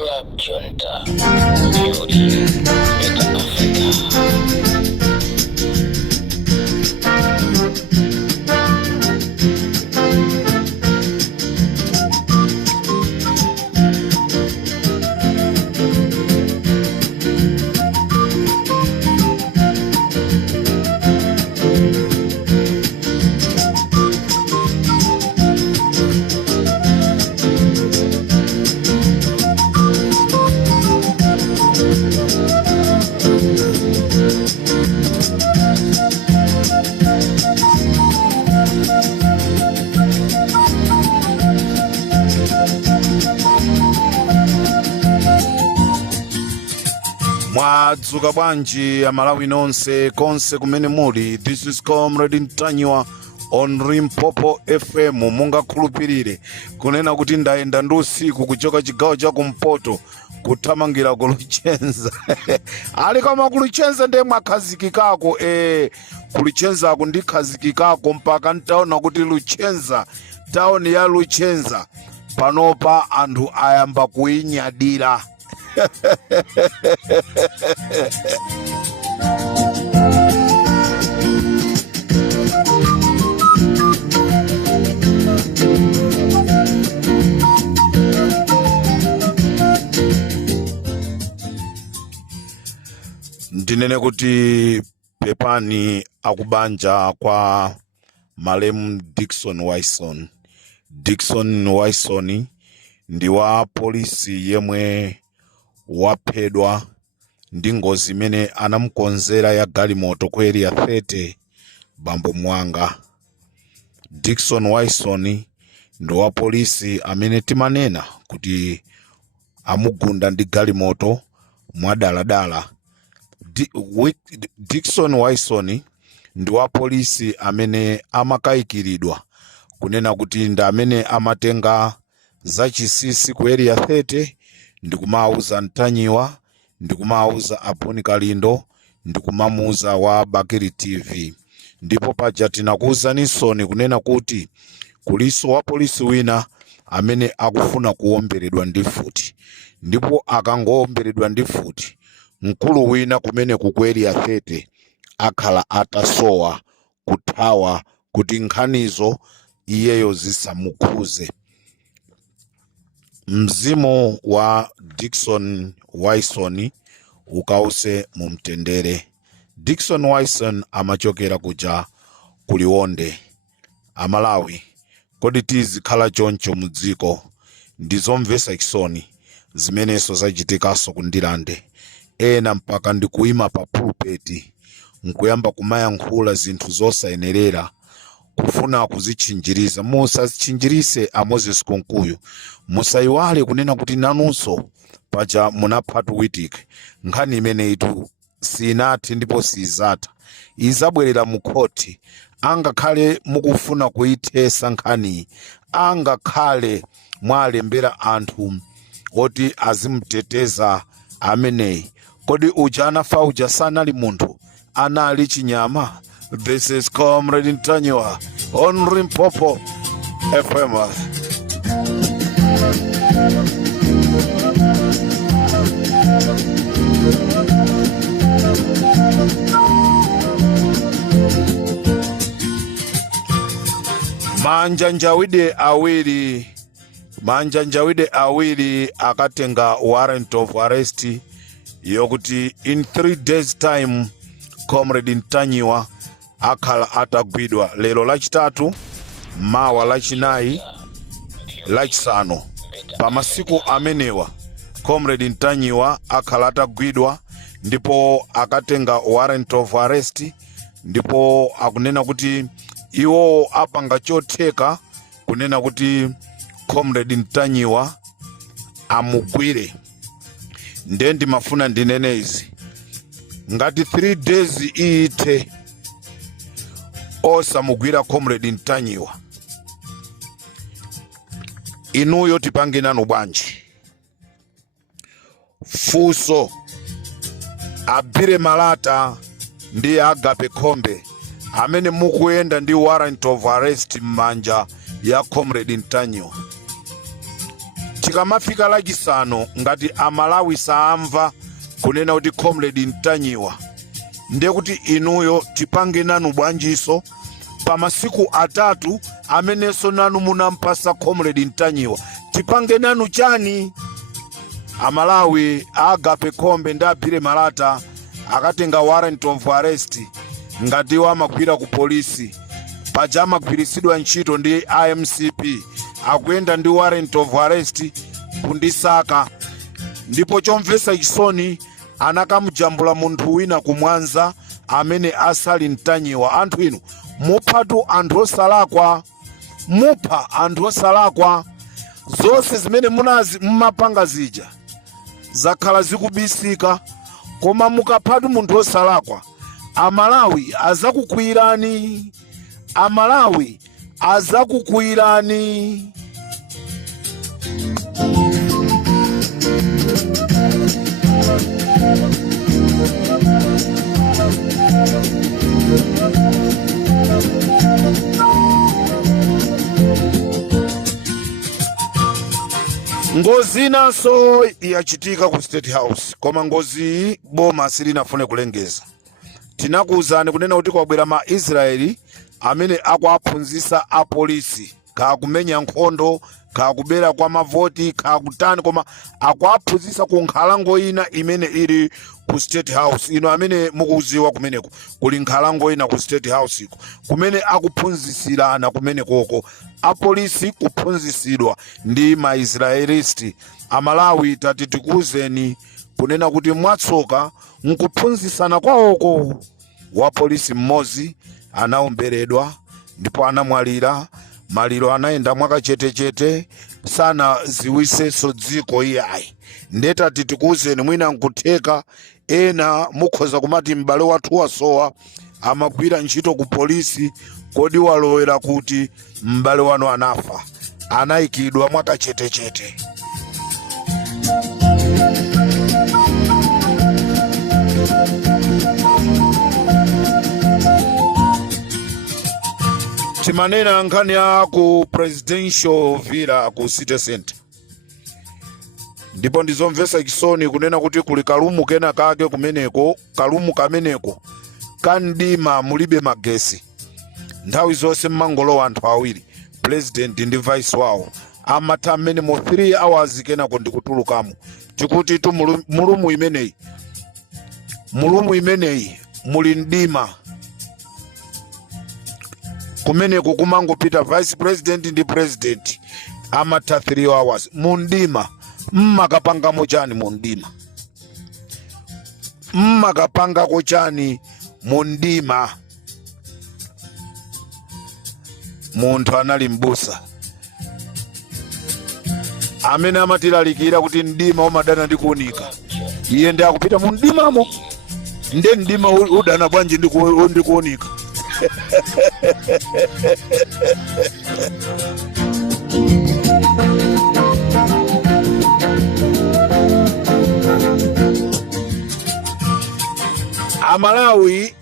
Club Junta. Beauty. Meta Africa. Mwadzuka bwanji ya Malawi nonse konse kumene muli. This is Comrade Ntanywa on Limpopo FM. Mungakhulupirire kunena kuti ndayenda ndi usiku kuchoka chigawo cha kumpoto kuthamangira ku Luchenza. Ali kama ku Luchenza ndiye mwakhazikikako ku Luchenza ako ndikhazikikako mpaka ntaona kuti Luchenza, town ya Luchenza panopa anthu ayamba kuinyadira. Ndinene kuti pepani akubanja kwa Malemu Dickson Wyson ndi wa polisi yemwe waphedwa ndi ngozi imene anamukonzera ya galimoto ku area 30 bambo mwanga. Dickson Wyson ndi wa polisi amene timanena kuti amugunda ndi galimoto mwadaladala. Dickson Wyson ndi wa polisi amene amakayikiridwa kunena kuti ndi amene amatenga zachisisi ku area 30 ndikumauza Ntanyiwa, ndikumauza Aponi Kalindo, ndikumamuza wa Bakiri TV. Ndipo paja tinakuuzanisoni kunena kuti kuliso wa polisi wina amene akufuna kuomberedwa ndi futi. Ndipo akangoomberedwa ndi futi, mkulu wina kumene ku area 30 akhala atasowa kuthawa kuti nkhanizo iyeyo zisamukhuze. Mzimu wa Dickson Wyson ukause mumtendere. Dickson Wyson amachokera kuja kuliwonde Amalawi. Kodi tizikhala choncho mudziko ndizomvesa chisoni zimenezo zachitikaso kundilande. Ena mpaka ndikuima pa pulpeti nkuyamba kumayankhula zinthu zosayenerera kufuna kuzichinjiriza. Musazichinjirise a Moses Konkuyo. Musaiwale kunena kuti nanunso paja munaphatu Witik. Nkhani imene itu sinati ndipo sizata izabwerera mu khoti. Angakhale mukufuna kuithesa nkhani, angakhale mwalembera anthu oti azimteteza ameneyi, kodi uja anafa uja sanali munthu, anali chinyama. This is Comrade Ntanywa on Limpopo FM. Manjanjawide awiri akatenga warrant of arrest yokuti in 3 days time Comrade Ntanywa akhala atagwidwa. Lero lachitatu, mawa lachinayi, lachisanu. Pamasiku amenewa Comrade Ntanywa akhala atagwidwa ndipo akatenga warrant of arrest, ndipo akunena kuti iwo apanga chotheka kunena kuti Comrade Ntanywa amugwire. Ndendi mafuna ndinene izi, ngati 3 days iite osamugwira Comrade Ntanywa, inuyo tipange nanu bwanji. Fuso Abire Malata ndi Agape Kombe amene mukuyenda ndi warrant of arrest m'manja ya Comrade Ntanywa. tikamafika lachisanu ngati amalawi saamva kunena kuti Comrade Ntanyiwa, ndiye kuti inuyo tipange nanu bwanjiso pa masiku atatu amenenso nanu munampasa Comrade Ntanyiwa, tipange nanu chani? Amalawi Agape Khombe ndi Aphire Malata akatenga warrant of arrest ngati amagwira ku polisi paja amagwirisidwa ntchito ndi IMCP, akuyenda ndi warrant of arrest kundisaka. Ndipo chomvesa chisoni anakamujambula munthu wina kumwanza amene asali Ntanyiwa. Anthu inu muphatu anthu osalakwa, mupha anthu osalakwa. Zonse zimene mumapanga zija zakhala zikubisika, koma mukaphatu munthu osalakwa Amalawi azakukwirani, Amalawi azakukwirani. Ngozi naso yachitika ku State House, koma ngozi boma silinafune kulengeza. Tinakuwuzani kunena kuti kwabwera ma Israeli amene akuaphunzisa apolisi kumenya nkhondo, kubera kwa mavoti, kutani, koma akuaphunzisa ku nkhalango ina imene ili ku State House. Ino amene mukuziwa kumeneko kuli nkhalango ina ku State House iko kumene akuphunzisirana kumene koko apolisi kuphunzisidwa ndi ma Israelisti. Amalawi tati tikuwuzeni kunena kuti mwatsoka nkuphunzisana kwawoko. Wa polisi mmozi anaomberedwa ndipo anamwalira, maliro anaenda mwakachetechete, sana ziwiseso dziko iyayi. Ndeta tikuwuzeni mwina nkutheka ena mukhoza kumati m'bale wathu wasowa amagwira ntchito ku polisi, kodi walowera kuti m'bale wanu anafa, anayikidwa mwakachetechete. Timanena nkhani ya ku Presidential Villa ku City Center, ndipo ndizomvesa chisoni kunena kuti kuli kalumu kena kake kumeneko, kalumu kameneko kandima mulibe magesi. Nthawi zonse mmangolowa anthu awiri, president ndi vice wawo, amata mmene mo 3 hours kenako ndikutulukamo. Tikuti tu mulumu imeneyi muli ndima. Kumeneko kumangopita vice president ndi president amata 3 hours mundima. Mmakapangamo chani mundima? Mmakapangako chani mundima? Munthu anali mbusa amene amatilalikira kuti ndima umadana ndi kuunika. Iye ndi akupita mundimamo, nde ndima udana bwanji ndi kuunika. Amalawi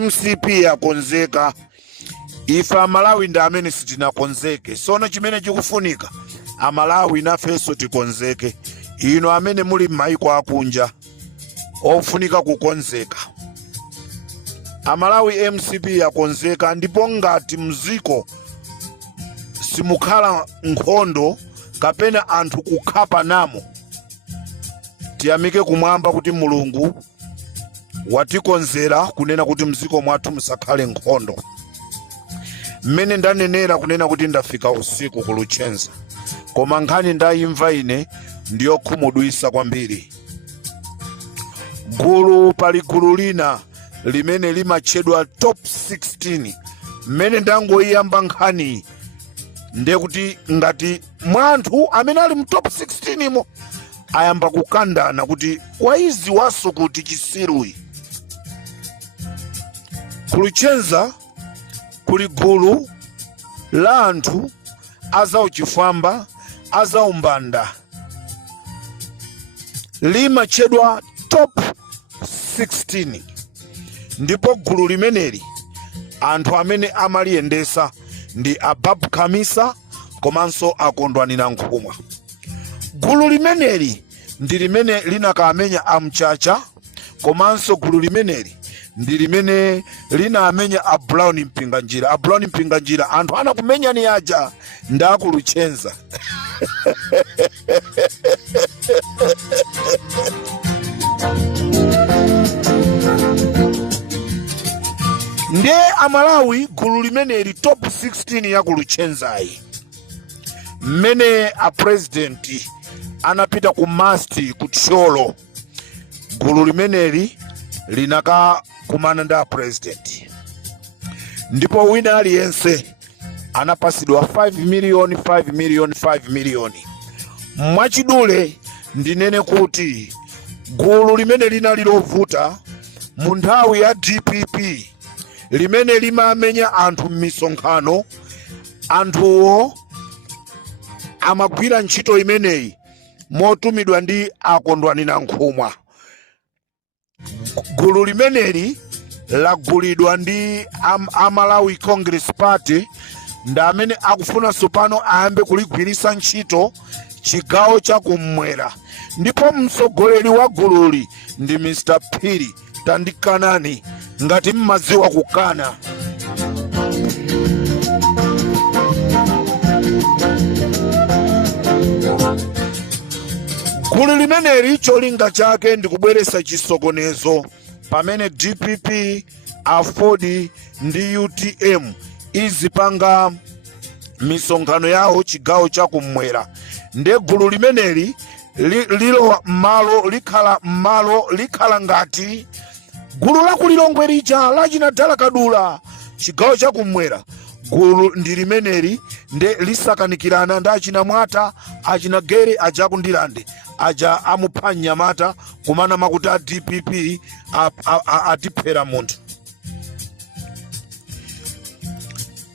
MCP yakonzeka, ife Amalawi ndi amene sitinakonzeke. Sono chimene chikufunika Amalawi nafeso tikonzeke. Ino amene muli m'mayiko akunja ofunika kukonzeka. Amalawi MCP yakonzeka, ndipo ngati mziko simukhala nkhondo kapena anthu kukhapa namo, tiyamike kumwamba kuti Mulungu watikonzera kunena kuti mziko mwathu musakhale nkhondo. Mmene ndanenera kunena kuti ndafika usiku ku Luchenza, koma nkhani ndayimva ine ndiyokhumudwisa kwambiri. Pali gulu lina limene limatchedwa top 16. Mmene ndangoyamba nkhani ndiye kuti ngati mwanthu amene ali mu top 16 imo ayamba kukandana kuti waizi waso kuti chisiruyi. Ku Luchenza kuli gulu la anthu azauchifwamba, azaumbanda, limatchedwa top 16. Ndipo gulu limeneli anthu amene amaliyendesa ndi Ababu Kamisa, komanso akondwanira nkhumwa. Gulu limeneli ndi limene linakamenya amchacha, komanso gulu limeneli ndi limene linamenya a Brown Mpinganjira. A Brown Mpinganjira anthu anakumenyani aja ndakuluchenza. Nde Amalawi gulu limeneli top 16 ya kuluchenzayi, mmene a president anapita ku masti ku Tcholo, gulu limeneli linaka kumana nda president, ndipo wina aliyense anapasidwa 5 million. Mwachidule ndinene kuti gulu limene linali lovuta mu nthawi ya DPP, limene limamenya anthu m'misonkhano, anthuwo amagwira ntchito imeneyi motumidwa ndi akondwanira nkhumwa. Gulu limeneli lagulidwa ndi Amalawi Congress Party, ndi amene akufuna sopano ayambe kuligwirisa ntchito chigawo chakummwera, ndipo mtsogoleri wa gululi ndi Mr. Phiri Tandikanani, ngati mmadziwa kukana. Gulu limeneli cholinga chake ndi kubweretsa chisokonezo pamene DPP, Afodi ndi UTM izipanga misonkhano yawo chigawo chakummwera. Nde gulu limeneli lilowa m'malo, likhala ngati gulu la kulilongwe lija lachina Dala Kadula chigawo chakummwera. Gulu ndi limeneli nde lisakanikirana nda achina Mwata, achina Gere, ajakundilande aja amupha Nyamata kumana makuti a DPP atiphera munthu.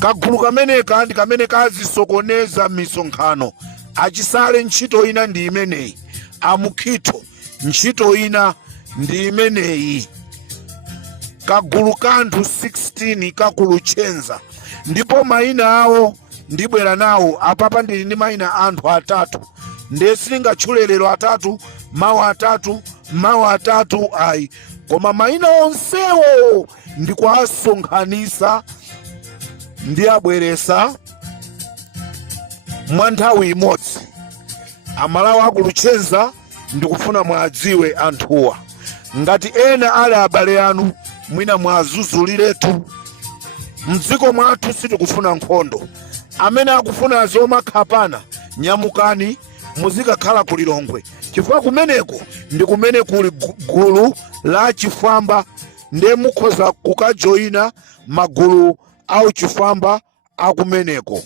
Kagulu kameneka ndi kamene kazisokoneza misonkhano. Achisale ntchito ina ndi imeneyi, amukhito ntchito ina ndi imeneyi. Kagulu kanthu 16 kakuluchenza, ndipo mayina awo ndibwera nawo apapa. Ndili ndi mayina anthu atatu, nde silingatchule lero atatu mawu atatu ayi, koma mayina onsewo ndikuasonkhanisa ndi abweresa mwa nthawi imodzi. Amalawi akuluchenza ndikufuna mwadziwe anthuwa, ngati ena ali abale anu mwina mwazunzuliretu. Mdziko mwathu sitikufuna nkhondo. Amene akufuna zomakhapana nyamukani muzikakhala kulilongwe, chifukwa kumeneko ndi kumene kuli gulu la chifwamba, nde mukhoza kukajoyina magulu au chifwamba akumeneko.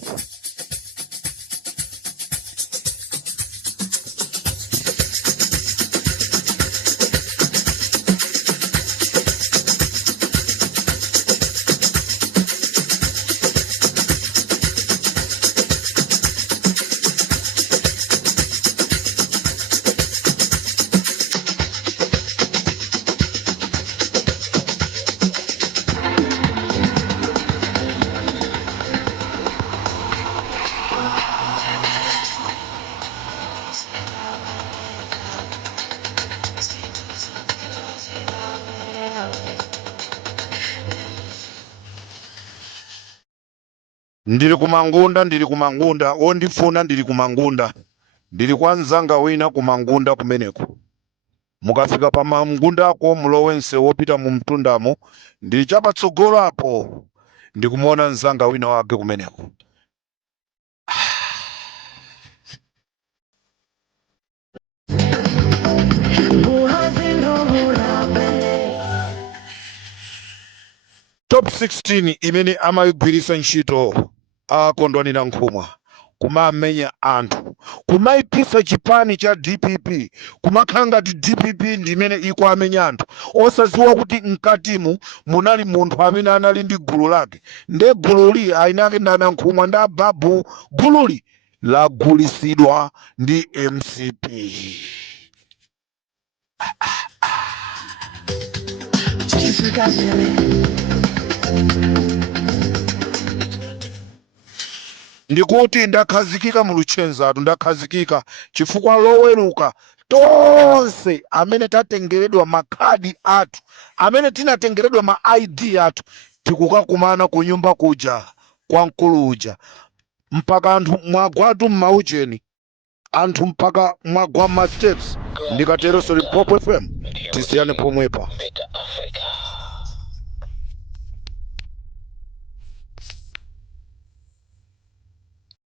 Ndili kumangunda, ondifuna ndili kumangunda, ndili kwa nzanga wina kumangunda kumeneko. Mukafika pa mangundako mulowe nsewu wopita mu mtundamo, ndili chapatsogolo apo ndikumuona nzanga wina wake kumeneko. Top 16 imene amayigwirisa ntchito akondwanira nkhumwa, kumamenya anthu, kumayipisa chipani cha DPP, kumakhala ngati DPP ndimene ikuamenya anthu, osaziwa kuti mkatimu munali munthu amene anali ndi gulu lake. Nde gululi ainake ndana nkhumwa nda Babu, gululi lagulisidwa ndi MCP. ndikuti ndakhazikika mu Lucenzatu, ndakhazikika chifukwa loweruka tonse amene tatengeredwa makhadi athu, amene tinatengeredwa ma ID athu, tikukakumana ku nyumba kuja kwa mkulu uja, mpaka anthu mwagwatu m'maucheni, anthu mpaka mwagwa ma steps. Ndikateronso Limpopo FM, tisiyane pomwepa.